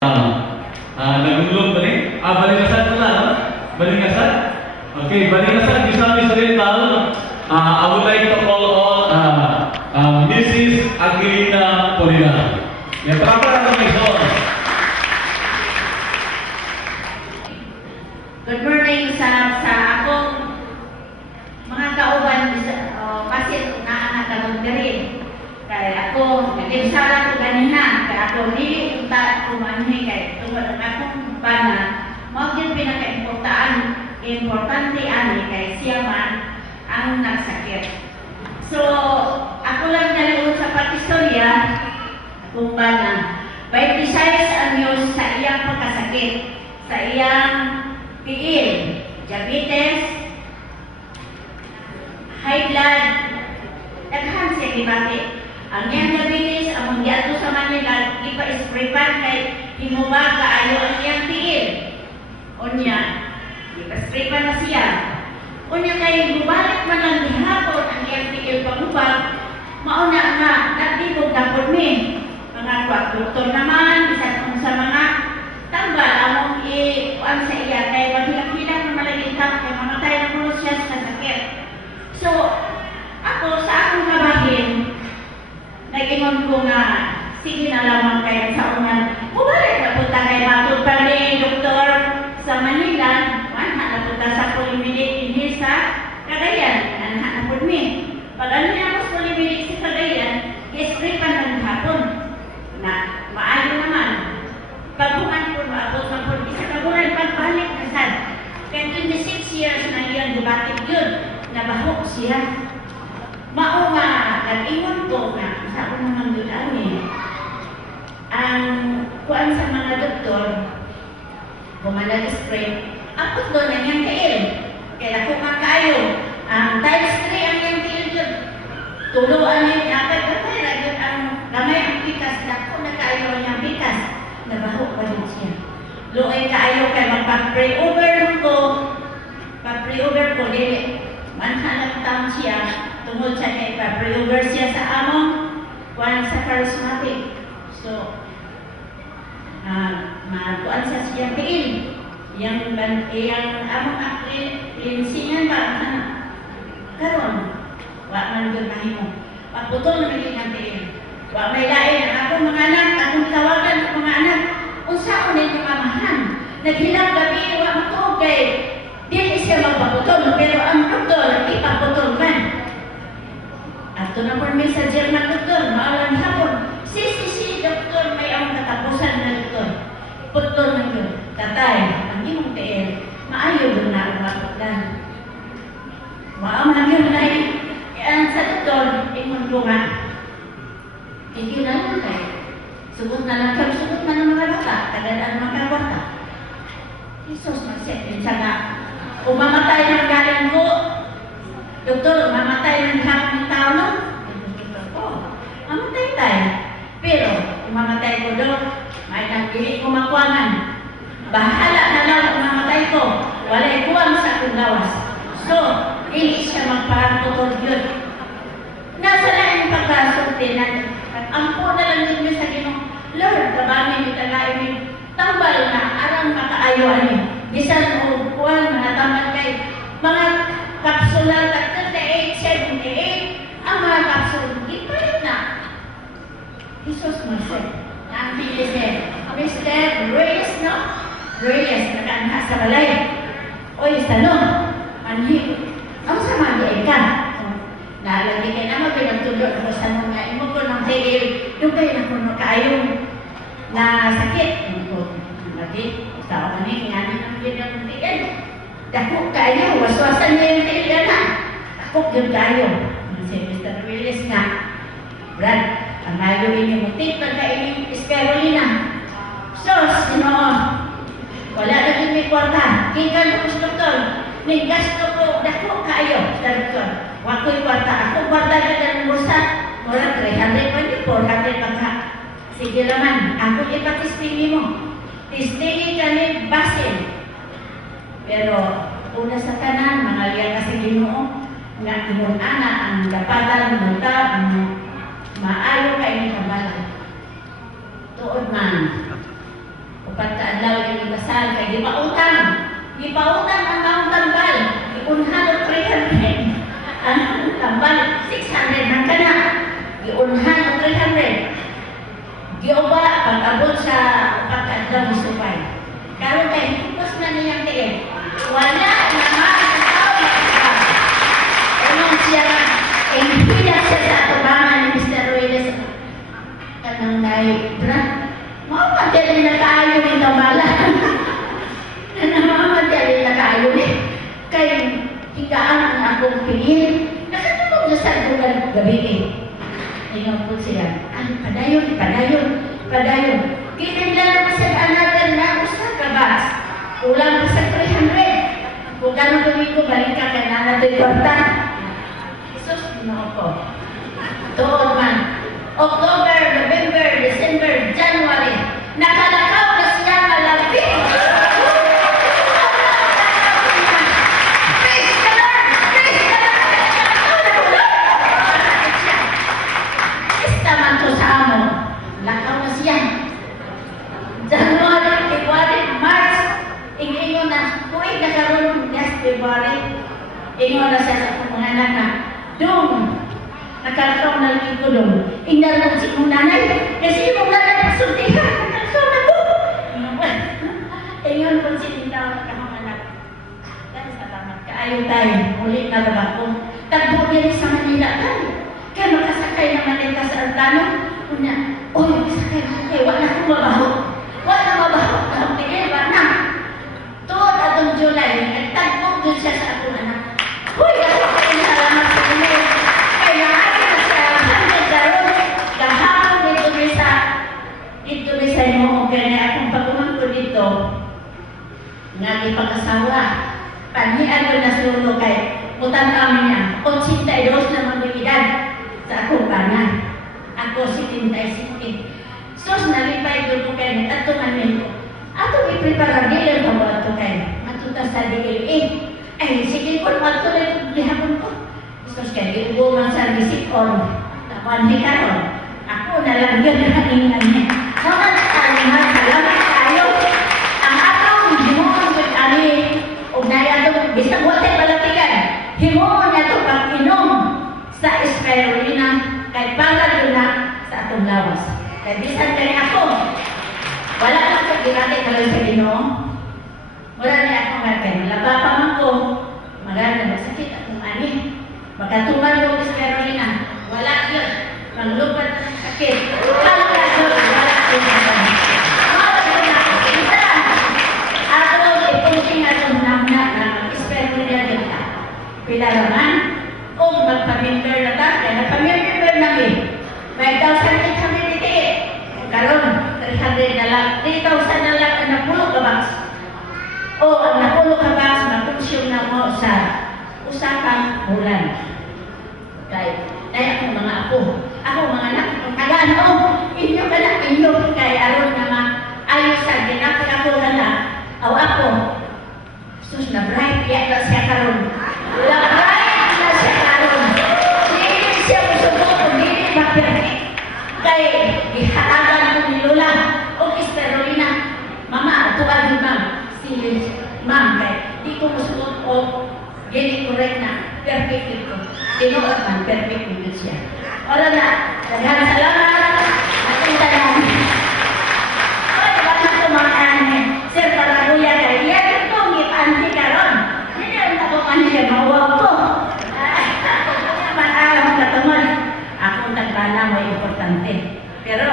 Nagulong ba ni? Balingasan pala, no? Balingasan? Okay, Balingasan, Visayas Oriental. I would like to call on Mrs. Angelina Polina. Yan, para kami so. Good morning sa akong mga kauban kasi naanakaroon ka rin. Kaya ako, nag-ibsara ko ganina. Kaya ako, hindi punta kumanhi kaya tungkol ang akong bana. Maging importante ani kay siya man ang nagsakit. So, ako lang nalimuot sa patistorya akong bana. 26 anyos sa iyang pagkasakit, sa iyang tiil, diabetes, high blood, daghan siya gibati. Ang iyang diabetes, ang mangyato sa Manila, ipa-spray-pan kay himuba kaayo ang iyang tiil. Unya, ipa-spray-pan na siya. Unya kay gubalik man lang gihapon ang iyang tiil pangubag, mauna nga, nagtibog na po mi. Mga doktor naman, isa kung sa mga tambal, among i-kuan sa iya, kay maghilang-hilang na malagintang, kay mamatay na po siya sa sakit. So, ako sa akong kabahin, nag-ingon ko nga, sige na lamang kayo sa unan. Mubalik na punta kayo matod pa ni doktor sa Manila. Manha na punta sa Polymidic hindi sa Cagayan. Manha na po mi. Pag ano niya ako sa Polymidic sa Cagayan, i-spray pa ng hapon. Na, maayo naman. Pagbuman po, maabot na po. Isa kagulan pagbalik na sad. Kaya 26 years na iyan, dubating yun. Nabahok siya. Mao nga, nag-ingon ko na sa ako naman doon ang kuan sa mga doktor, kung nag-spray, apos doon ang iyang tiil. Kaya kung kayo, ang times 3 ang iyang tiil yun. Tuluan yung dapat, ang gamay ang bitas, dako na kayo ang iyang bitas. Nabahok pa din siya. Luoy kayo kay magpa-pray over ko. Pa-pray over ko, dili. Manhanap taon siya. Tungod siya kay pa-pray over siya sa among kuan sa charismatic. So, kuan sa siyang tiil. Yang among cleansingan ba? Karon, wa man doon mahimo. Pagputol na naging ang tiil. Wa may lain ang akong mga anak, akong tawagan ng mga anak. Unsaon ninyo amahan? Naghilang gabi, wa matuog kay dili siya magpaputol, pero ang doktor ipaputol man. Ato na po may sa German doktor, maalang hapon. Si doktor may ang katapusan na doktor. Putol na yun. Tatay, ang imong tiil, maayo doon na ang maputlan. Maam lang yun na ang sa doktor, ingon ko nga. Hindi na yun kayo. Sugot na lang kami, sugot na ng mga bata. Tagadaan mga bata. Jesus, magsitin siya nga. Umamatay ng galing ko. Doktor, umamatay ng hapon ng tao no? Mamatay tayo. Pero, umamatay ko doon. May nagpilit ko makwanan. Bahala na lang umamatay ko. Wala'y kuwang sa akong gawas. So, hindi siya magparaputol yun. Nasa lang yung pagkasuntinan. Ampo na lang din sa Ginoo. Lord, kabami yung tagay yung tambal na arang makaayoan niyo. Bisan o kuwan, mga tambal kay mga kapsula 38, 78, ang mga kapsula, ipalit na. Jesus Masay. Nanti siya, Mr. Reyes, no? Reyes, nakaanha sa balay. Oy, tanong, anhi, ang sama niya ka? Nalagi kayo naman, pinagtulog ako sa mga imo ko ng tiil. Yung kayo na kuno kayong na sakit. Lagi, tao ka niya, nga ng tiil. Dakok kayo, waswasan niya yung tiil na. Dakok yun kayo. Si Mr. Willis nga, Brad, ang mayo yung motif na kainin spirulina. Sos, wala na din may kwarta. Kikan ko sa doktor. May gasto ko, dakok kayo sa doktor. Wako'y kwarta. Ako kwarta na ng bursa. Mura 300 pa 400 pagka. Sige naman, ako ipatistingi mo. Tistingi kami basin. Pero, una sa kanan, mga liya kasi Ginoo, nga imong anak, ang dapatan, munta, ang maayo kayo ng kabalan. Tuod man. kasal kay di pa utang. Di pa utang ang taong tambal. Iunhan o 300. Ang tambal, 600 ng kana. Iunhan o 300. Giobala pag-abot sa pagkadlaw ni Supay. Karon kay hipos na niyang tiil. Wala naman ang tao na anong siya na hindi siya sa atubangan ni Mr. Ruiz. Kanang naibra. Mamadali na tayo ni Tamala. Mamadali na tayo ni. Kay higaan ang akong piliin. Nakatulog na sa bulan gabi eh. Ngayon po siya. Padayon. Kinaglan pa sa another na usa ka bas. Ulang pa sa 300. Kung gano'n gawin ko, balik ka kay nanato'y kwarta. Isus, ginoo ko. Doon man. October, November, December, January. Nakalakaw na siya malapit. Praise the Lord! Praise the Lord! Ista man to sa amo. Lakaw na siya. January, February, March. Ingon na, kuwait na karoon next February. Ingon na siya sa mga anak na, Dong, nakakataon na lang ko doon. Ingalong si mong nanay. Kasi mong nanay nagsultihan. Nakakataon ako. Ingon po si Tindaw ka mga anak. Dahil salamat ka. Ayaw tayo. Ulit na ba ako? Tagbo din sa Manila tayo. Kaya makasakay naman ito sa Artano. Una, oy, sakay ako kayo. Wala akong mabaho. Wala mabaho. Ang tigil, wala. Tuot atong July. Nagtagbo din siya sa akong anak. Uy, ako kayo salamat sa inyo. Kaya natin sa hanggang karoon, kahapon dito ni sa inyo, kaya akong pagkuman ko dito, nga di pag-asawa, panihan ko na sulo kay utang kami niya, 82 na mag-edad sa akong kanan. Ako 77. Sus, nalipay ko kayo, atungan ko. Ato i-prepare nila ko ato kayo. Matuta sa DLA. Ay, sige ko, matuloy ko lihapon ko. Sus, kayo, iubo man sa visit on. Tapan ni karon. Ako na lang yun na kaningan niya. Mga nakalihan, salamat tayo. Ang atong himuon ko kami, ugnaya ito, bisang watay palatigan. Himuon niya ito pag-inom sa spirulina, kay para doon na sa atong lawas. Kay bisan kay ako, wala lang sa ginati ka lang sa inom. Wala niya ako nga kay malaba pa man ko. Maganda, magsakit akong ani. Magkatungan yung spirulina. Wala yun. Manglupad na ng sakit. Wala yun. Wala yun. Wala yun. Isa. Ako, ipunsing atong namna na spirulina din ka. Pila naman. O magpamimber na ta. Kaya nagpamimber namin. May 1,800 iti. Karon, 300 na lang. 3,000 na lang ang napulo ka box. O ang napulo ka box, makonsume na mo sa usapang bulan. Kaya akong mga apo. Ako mga anak, tagaan o, inyo ka na, inyo kay aron naman ayos sa ginapin ako na na. Aw ako, sus na bright, kaya siya karon. Na bright na siya karon. Hindi siya musubok, hindi mapirki. Kaya ihatagan ko ni Lola o Esperolina. Mama, tuwag yun ma'am. Si ma'am, kaya di ko musubok o hindi correct na. Perfect ko. Tinuot man, perfect ko siya. Ora na, daghang salamat. Nakita namin. Oy, bakit ito mga kanin? Sir, para kuya kayo. Yan ito, ngip-anti ka ron. Hindi ang tapukan siya, mawag ko. Ako naman, ka naman. Ako tagbana mo importante. Pero,